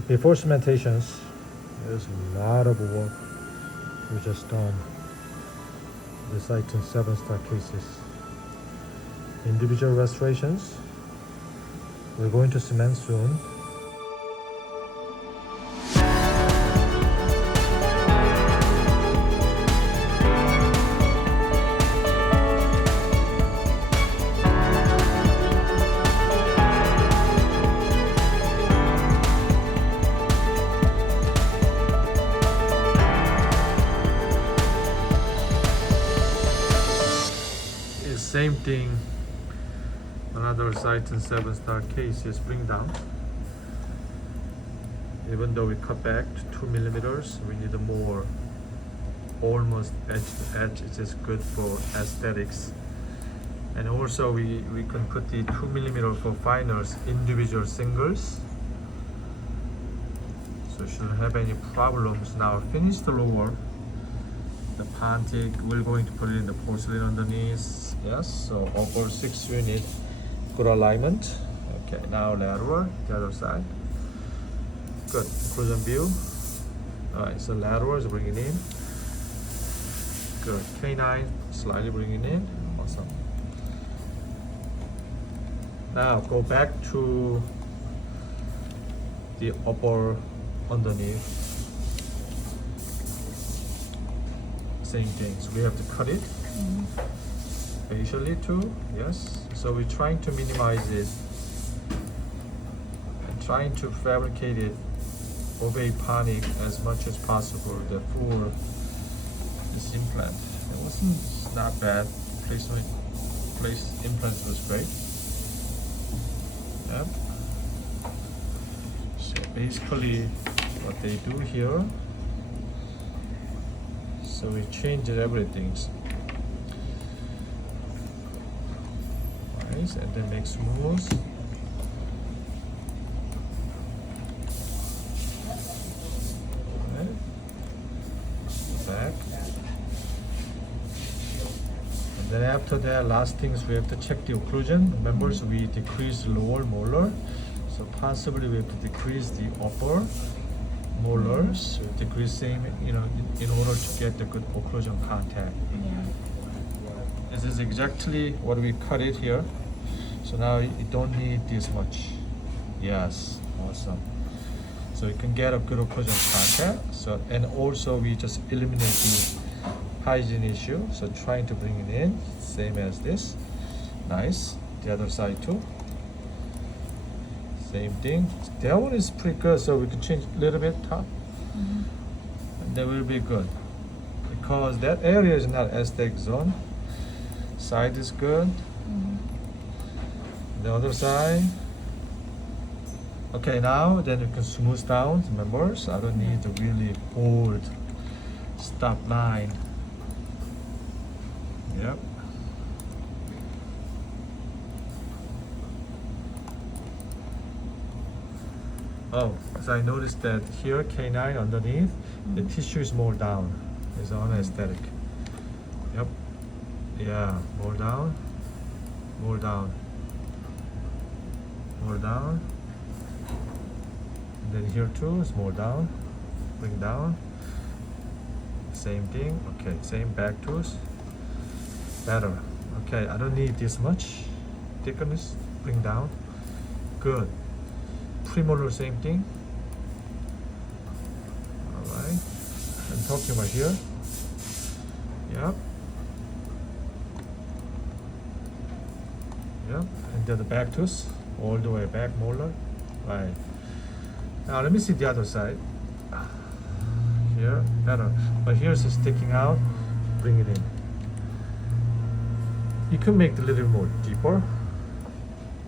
Before cementations, there's a lot of work we just done. The Syton 7-star cases. Individual restorations. We're going to cement soon. Same thing, another Syton 7-star case is bring down. Even though we cut back to 2 millimeters, we need a more almost edge to edge. It is good for aesthetics. And also we can put the 2 millimeter for finers, individual singles. So shouldn't have any problems. Now finish the lower. The pantic, we're going to put it in the porcelain underneath. Yes, so upper 6 unit, good alignment. Okay, now lateral, the other side. Good, occlusion view. Alright, so lateral is bringing in. Good, K9, slightly bringing in. Awesome. Now go back to the upper underneath. Same thing, so we have to cut it facially too. Yes, so we're trying to minimize it and trying to fabricate it, obey panic as much as possible. For this implant, it wasn't not bad. Place implants was great. Yep. So basically what they do here, so we changed everything. Nice, and then make smooth. Right. Back. And then after that, last things we have to check the occlusion. Remember, so we decreased lower molar. So possibly we have to decrease the upper molars, decreasing, in order to get the good occlusion contact. Yeah. This is exactly what we cut it here. So now you don't need this much. Yes, awesome. So you can get a good occlusion contact. So, and also we just eliminate the hygiene issue. So trying to bring it in, same as this. Nice. The other side too. Same thing. That one is pretty good, so we can change a little bit top. And that will be good. Because that area is not aesthetic zone. Side is good. The other side. Okay, now then you can smooth down, remember? So I don't need a really bold stop line. Yep. Oh, so I noticed that here, K9 underneath, the tissue is more down. It's unaesthetic. Yep. Yeah, more down, more down, more down. And then here too is more down, bring down. Same thing. Okay, same back tooth. Better. Okay, I don't need this much thickness. Bring down. Good. Premolar, same thing. All right. I'm talking about here. Yep. Yep. And then the back tooth, all the way back molar. Right. Now let me see the other side. Here, better. But here's sticking out. Bring it in. You can make it a little more deeper.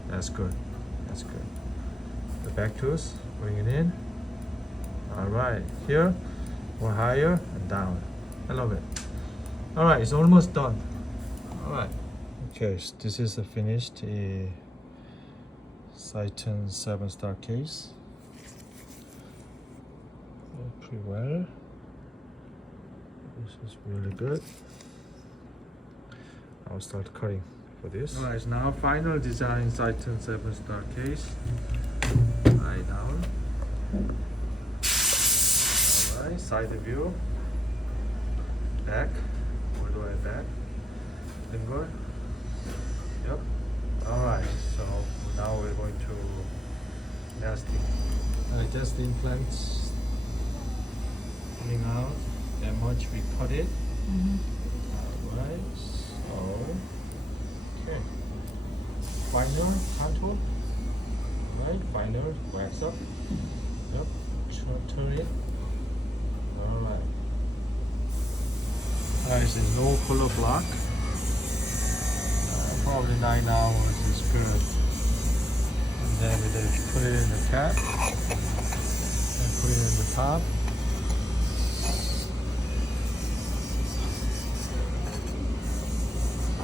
That's good. That's good. The back tooth, bring it in. All right, here, more higher and down. I love it. All right, it's almost done. All right. Okay, so this is a finished Syton 7-star case. Pretty well. This is really good. I'll start cutting for this. All right, now final design Syton 7-star case. Eye down. side view, back, all the way back, finger. Yep. Alright, so now we're going to nesting. Just the implants coming out. That much we cut it. Alright, so okay. Finer contour. Right, finer, wax up. Yep, turn it. Alright. Alright, so no color block. Probably 9 hours is good. And then we just put it in the cap and put it in the top.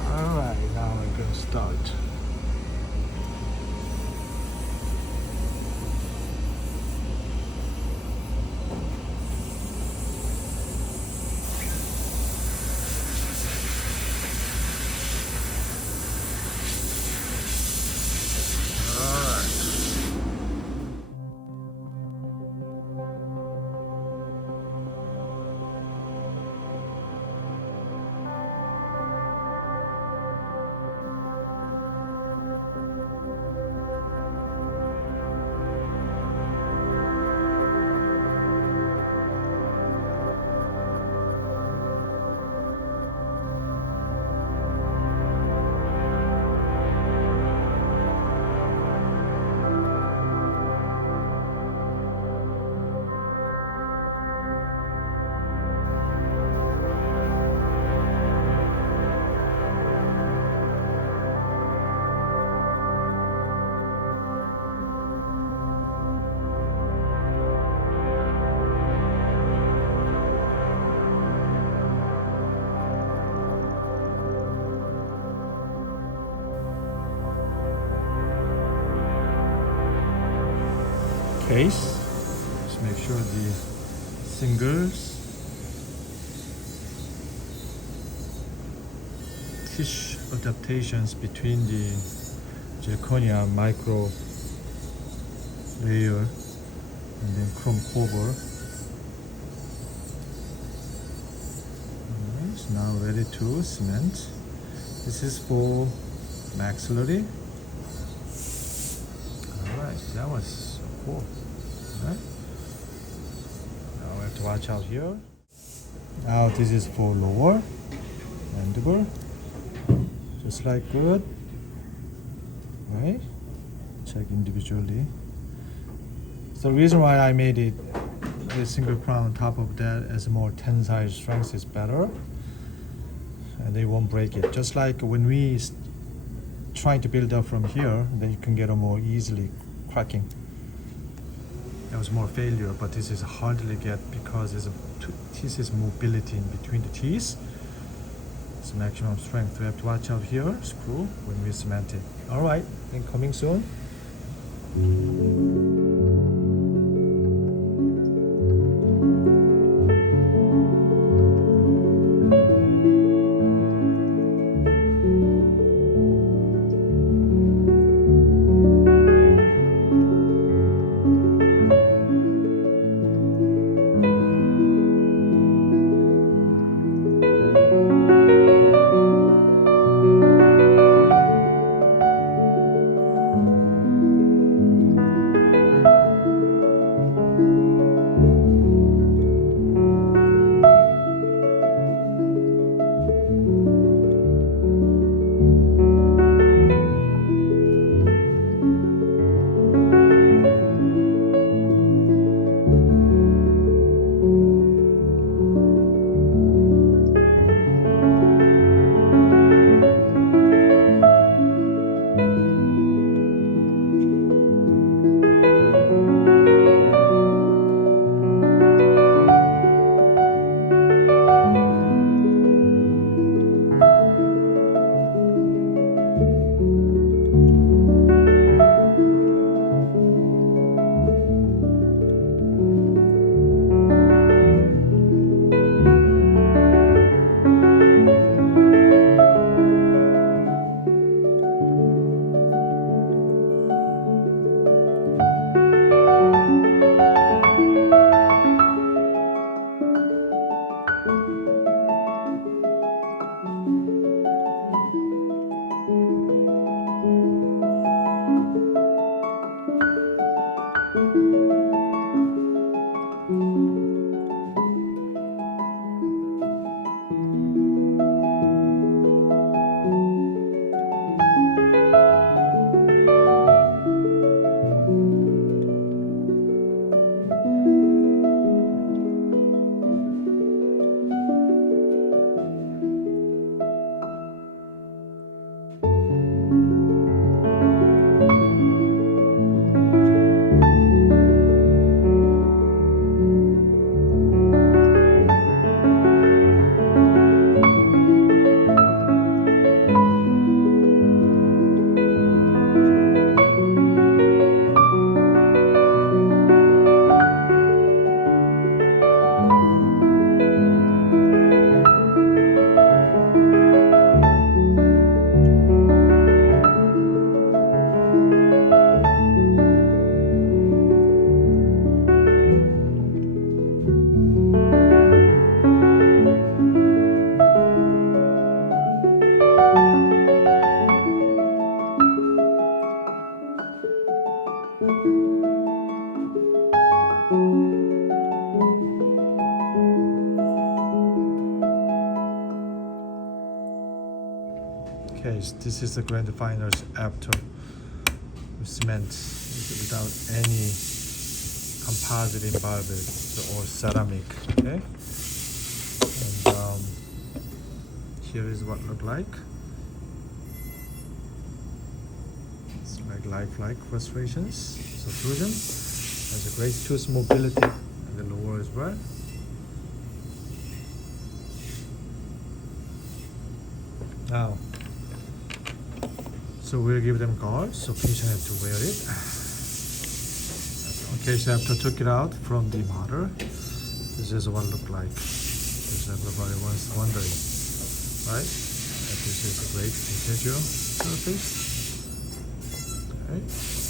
Alright, now we're gonna start. Case. Just make sure the singles, tissue adaptations between the zirconia micro layer and then chrome cover. Alright, so now ready to cement. This is for maxillary. Alright, so that was so cool. Right. Now we have to watch out here. Now this is for lower mandible. Just like good. Right? Check individually. So the reason why I made it a single crown on top of that as more tensile strength is better. And they won't break it. Just like when we try to build up from here, then you can get a more easily cracking. There was more failure, but this is hardly get because there's a teeth mobility in between the teeth. It's maximum strength. We have to watch out here, screw, when we cement it. Alright, then coming soon. case, this is the grand finals after cement without any composite involved or ceramic. Okay, and here is what look like. It's like lifelike frustrations. So occlusion has a great tooth mobility and the lower as well. Now, so we'll give them gauze, so patient have to wear it. In case after took it out from the mother, this is what it look like. Because everybody was wondering, right? And this is a great individual surface. Okay.